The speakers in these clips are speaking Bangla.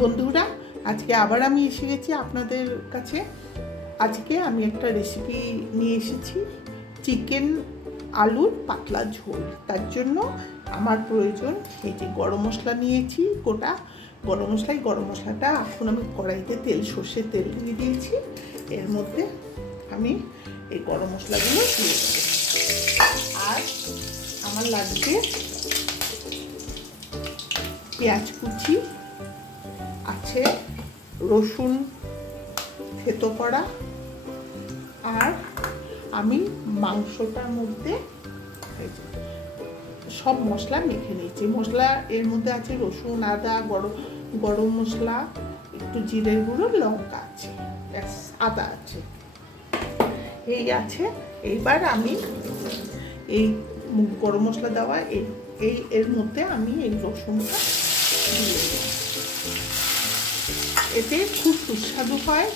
বন্ধুরা, আজকে আবার আমি এসে গেছি আপনাদের কাছে। আজকে আমি একটা রেসিপি নিয়ে এসেছি, চিকেন আলুর পাতলা ঝোল। তার জন্য আমার প্রয়োজন এই যে গরম মশলা নিয়েছি, গোটা গরম মশলা। এই গরম মশলাটা এখন আমি কড়াইতে সর্ষের তেল দিয়ে দিয়েছি। এর মধ্যে আমি এই গরম মশলাগুলো দিয়ে দেবো। আর আমার লাগবে পেঁয়াজ কুচি আছে, রসুন থেতো করা, আর আমি মাংসটার মধ্যে সব মশলা মেখে নিয়েছি। মশলা এর মধ্যে আছে রসুন, আদা, গরম মশলা, একটু জিরের গুঁড়ো, লঙ্কা আছে, আদা আছে, এই আছে। এইবার আমি এই গরম মশলা দেওয়া এর মধ্যে আমি এই রসুনটা দিয়ে দিই। এতে খুব সুস্বাদু হয়।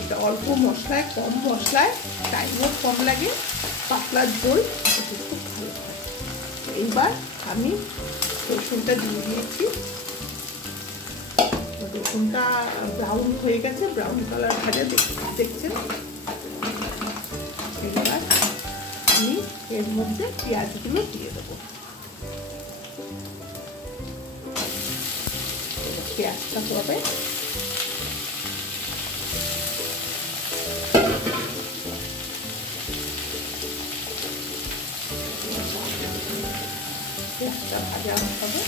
এটা অল্প মশলায়, কম মশলায়, টাইমও কম লাগে, পাতলা ঝোল এতে খুব ভালো হয়। এইবার আমি রসুনটা দিয়ে দিয়েছি। রসুনটা ব্রাউন হয়ে গেছে, ব্রাউন কালার ভাজা দেখছেন। এইবার আমি এর মধ্যে পেঁয়াজগুলো দিয়ে দেবো। পেঁয়াজটা পড়বে, পেঁয়াজটা ভাজা হবে।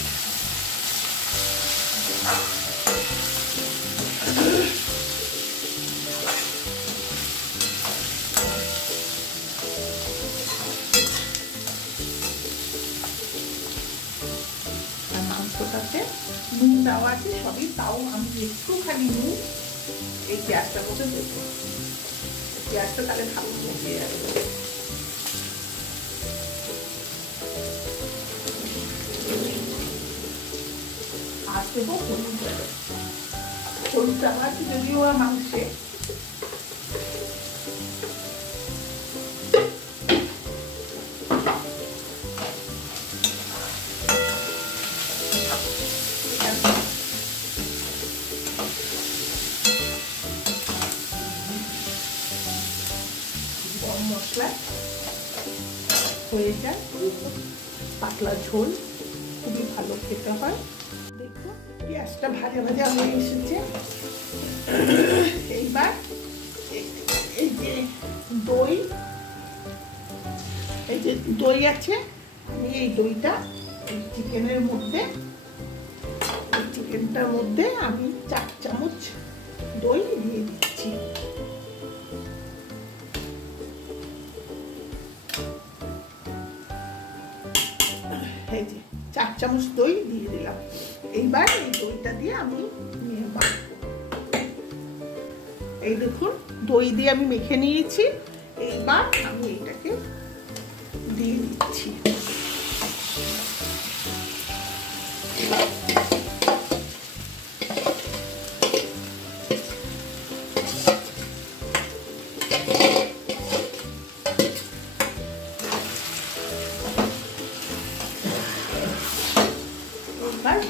মাংসটাতে নুন দেওয়া আছে সবই, তাও আমি একটুখানি নুন এই পেঁয়াজটার মধ্যে দেবো। পেঁয়াজটা তাহলে ভালো হয়ে যাবে। আর দেবো হলুদ। হলুদ দেওয়া আছে যদিও মাংসে। মশলা হয়ে যায়, পাতলা ঝোল খুবই ভালো খেতে হয়। দেখুন পেঁয়াজটা ভাজা ভাজা হয়ে এসেছে। এইবার এই যে দই আছে, আমি এই দইটা এই চিকেনটার মধ্যে আমি 4 চামচ দই দিয়ে দিচ্ছি। এই যে 4 চামচ দই দিয়ে দিলাম। এইবার এই দইটা দিয়ে আমি মাখবো। এই দেখুন দই দিয়ে আমি মেখে নিয়েছি। এইবার আমি এটাকে দিয়ে দিচ্ছি।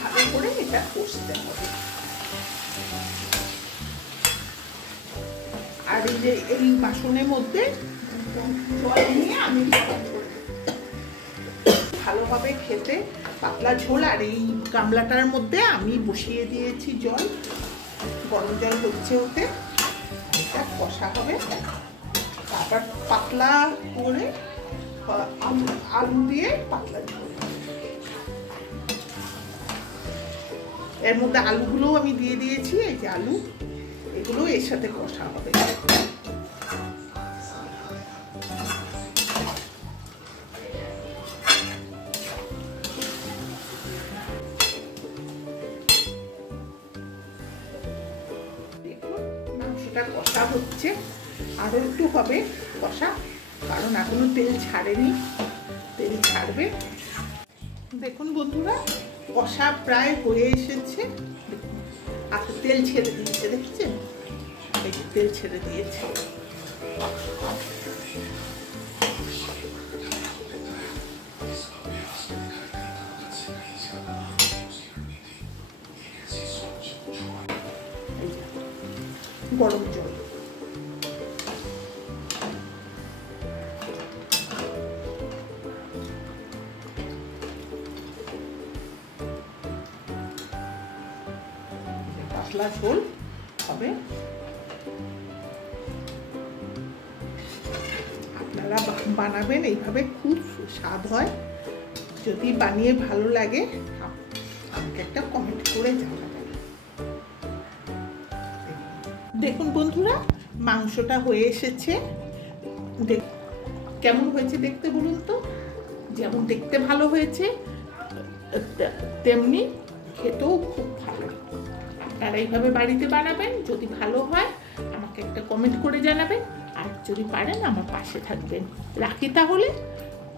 ভালো করে এটা কষতে হবে। আর এই যে এই বাসনের মধ্যে জল নিয়ে আমি ভালোভাবে খেতে পাতলা ঝোল। আর এই গামলাটার মধ্যে আমি বসিয়ে দিয়েছি জল, গরম জল হচ্ছে ওতে, এটা কষা হবে। তারপর পাতলা করে আলু দিয়ে পাতলা ঝোল। এর মধ্যে আলুগুলোও আমি দিয়ে দিয়েছি। এই যে আলু, এগুলো এর সাথে কষা হবে। দেখুন মাংসটা কষা হচ্ছে, আরো একটু হবে কষা, কারণ এখনো তেল ছাড়েনি, তেল ছাড়বে। দেখুন বন্ধুরা, কষা প্রায় হয়ে এসেছে। আচ্ছা, তেল ছেড়ে দিয়েছে, দেখছেন? এই যে তেল ছেড়ে দিয়েছে। গরম জল। পাতলা ঝোল হবে। আপনারা বানাবেন এইভাবে, খুব স্বাদ হয়। যদি বানিয়ে ভালো লাগে আমাকে একটা কমেন্ট করে জানাবেন। দেখুন বন্ধুরা, মাংসটা হয়ে এসেছে। কেমন হয়েছে দেখতে বলুন তো? যেমন দেখতে ভালো হয়েছে তেমনি খেতেও খুব ভালো। আপনারা এইভাবে বাড়িতে বানাবেন, যদি ভালো হয় আমাকে একটা কমেন্ট করে জানাবেন, আর যদি পারেন আমার পাশে থাকবেন। রাখি তাহলে,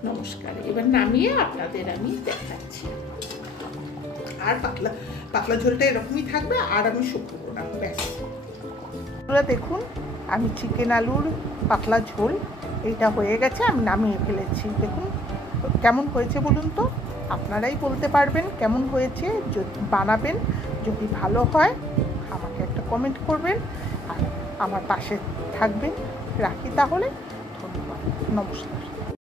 নমস্কার। এবার নামিয়ে আপনাদের আমি দেখাচ্ছি। আর পাতলা ঝোলটা এরকমই থাকবে, আর আমি শুকনো না, ব্যাস। দেখুন, আমি চিকেন আলুর পাতলা ঝোল এইটা হয়ে গেছে, আমি নামিয়ে ফেলেছি। দেখুন কেমন হয়েছে বলুন তো? আপনারাই বলতে পারবেন কেমন হয়েছে। যদি বানাবেন, যদি ভালো হয় আমাকে একটা কমেন্ট করবেন, আর আমার পাশে থাকবেন। রাখি তাহলে, ধন্যবাদ, নমস্কার।